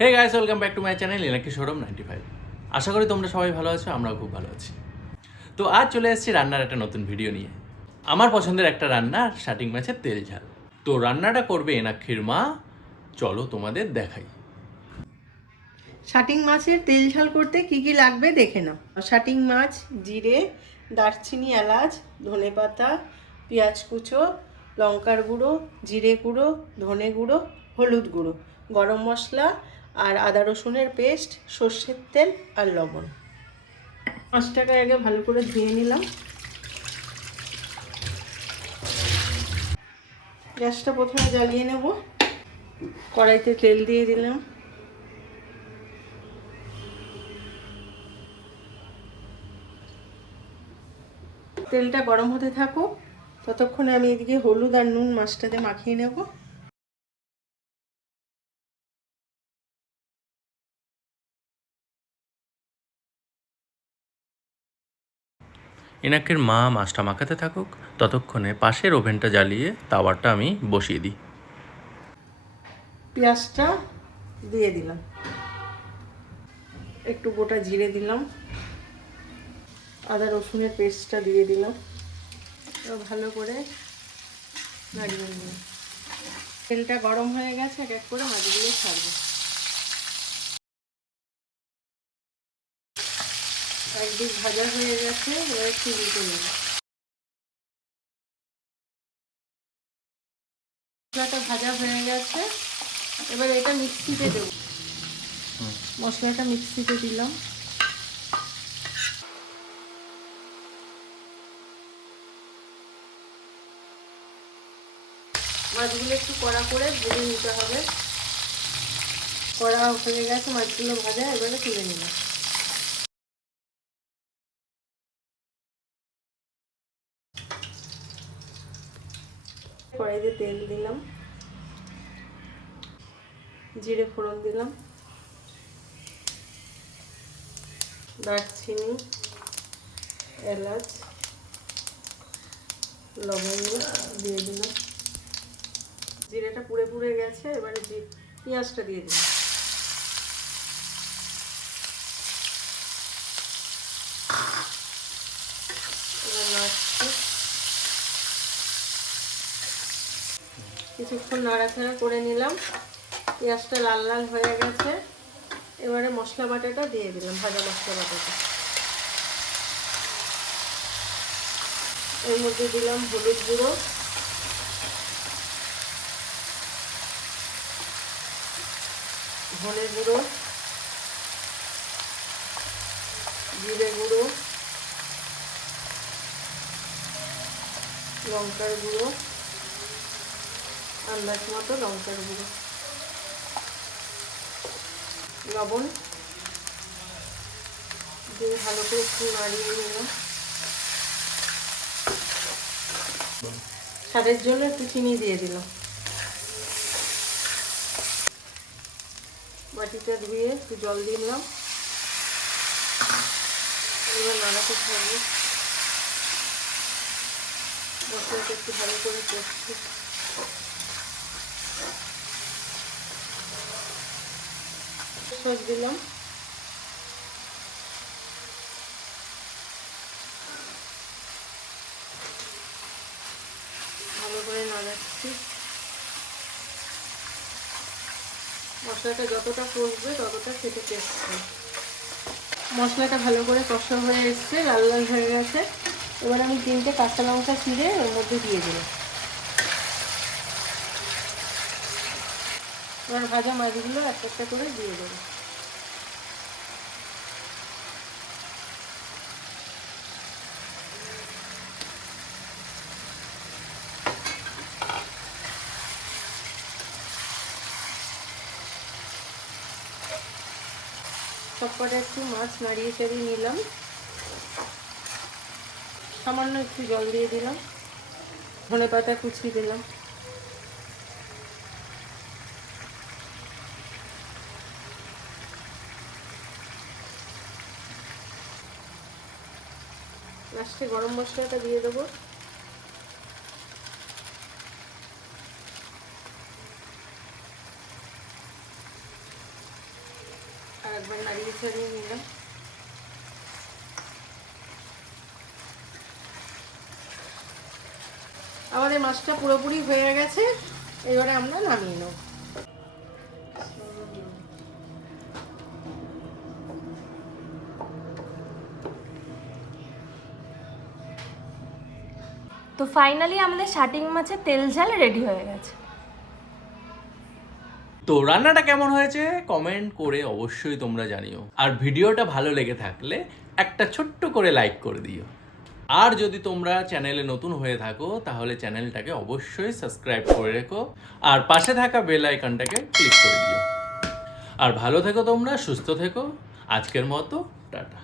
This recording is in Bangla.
Hey guys, welcome back to my channel ইলাকি শোরুম 95। আশা করি তোমরা সবাই ভালো আছো, আমরাও খুব ভালো আছি। তো আজ চলে এসেছি রান্নার একটা নতুন ভিডিও নিয়ে। আমার পছন্দের একটা রান্না, শাটিং মাছের তেল ঝাল। তো রান্নাটা করবে এনাক্ষীর মা, চলো তোমাদের দেখাই। শাটিং মাছের তেল ঝাল করতে কি কি লাগবে দেখে নাও। শাটিং মাছ, জিরে, দারচিনি, এলাচ, ধনেপাতা, পেঁয়াজ কুচো, লঙ্কার গুঁড়ো, জিরে গুঁড়ো, ধনে গুঁড়ো, হলুদ গুঁড়ো, গরম মশলা আর আদা রসুনের পেস্ট, সর্ষের তেল আর লবণ। মাছটাকে আগে ভালো করে ধুয়ে নিলাম। গ্যাসটা প্রথমে জ্বালিয়ে নেব। কড়াইতে তেল দিয়ে দিলাম। তেলটা গরম হতে থাকুক, ততক্ষণে আমি এদিকে হলুদ আর নুন মাছটাতে মাখিয়ে নেব। এনাক্ষীর মা মাছটা মাখাতে থাকুক, ততক্ষণে পাশের ওভেনটা জ্বালিয়ে তাওয়াটা আমি বসিয়ে দিই। পেঁয়াজটা দিয়ে দিলাম, একটু গোটা জিরে দিলাম, আদা রসুনের পেস্টটা দিয়ে দিলাম, ভালো করে নাড়িয়ে নিলাম। তেলটা গরম হয়ে গেছে, এক এক করে মাছগুলো ছাড়বো। একদিক ভাজা হয়ে গেছে, এবার একটু উল্টে নেব। মশলাটা ভাজা হয়ে গেছে, এবার এটা মিক্সিতে দেবো। মশলাটা মিক্সিতে দিলাম। মাছগুলো একটু কড়া করে ভেজে নিতে হবে। কড়া হয়ে গেছে, মাছগুলো ভাজা, এবারে তুলে নিলাম। কড়াইতে তেল দিলাম, জিরে ফোড়ন দিলাম, দারচিনি, এলাচ, লবঙ্গ দিয়ে দিলাম। জিরেটা পুড়ে পুড়ে গেছে, এবারে পেঁয়াজটা দিয়ে দিলাম। এবার নাড়ছি, কিছুক্ষণ নাড়াচাড়া করে নিলাম। পেঁয়াজটা লাল লাল হয়ে গেছে, এবারে মশলা বাটাটা দিয়ে দিলাম, ভাজা মশলা বাটাটা। এর মধ্যে দিলাম হলুদ গুঁড়ো, ধনে গুঁড়ো, জিরে গুঁড়ো, লঙ্কার গুঁড়ো, আন্দাজ মতো লঙ্কার গুঁড়ো, লবণ দিয়ে ভালো করে একটু নাড়িয়ে নিলাম। স্বাদের জন্য একটু চিনি দিয়ে দিলাম। বাটিটা ধুয়ে একটু জল দিলাম, এবার নাড়াতে থাকবো। মশলাটা একটু ভালো করে কষছি। সস দিলাম, ভালো করে নাড়াচ্ছি। মশলাটা যতটা কষবে ততটা খেতে টেস্ট হয়। মশলাটা ভালো করে কষা হয়ে এসছে, লাল লাল হয়ে গেছে। এবার আমি 3টে কাঁচা লঙ্কা চিড়ে ওর মধ্যে দিয়ে দিলাম। এবার ভাজা মাছগুলো একটা একটা করে দিয়ে দেবো। সবকটা একটু মাছ নাড়িয়ে চাড়িয়ে নিলাম, সামান্য একটু জল দিয়ে দিলাম, ধনেপাতা কুচি দিলাম। লাস্টে গরম মশলাটা দিয়ে দেবো। একবার নাড়িয়ে ছাড়িয়ে নিলাম। আমাদের মাছটা পুরোপুরি হয়ে গেছে, এবারে আমরা নামিয়ে নেব। তো ফাইনালি আমাদের শাটিং মাছের তেল ঝাল রেডি হয়ে গেছে। তো রান্নাটা কেমন হয়েছে কমেন্ট করে অবশ্যই তোমরা জানিও, আর ভিডিওটা ভালো লেগে থাকলে একটা ছোট্ট করে লাইক করে দিও। আর যদি তোমরা চ্যানেলে নতুন হয়ে থাকো তাহলে চ্যানেলটাকে অবশ্যই সাবস্ক্রাইব করে রেখো, আর পাশে থাকা বেল আইকনটাকে ক্লিক করে দিও। আর ভালো থেকো তোমরা, সুস্থ থেকো। আজকের মতো টাটা।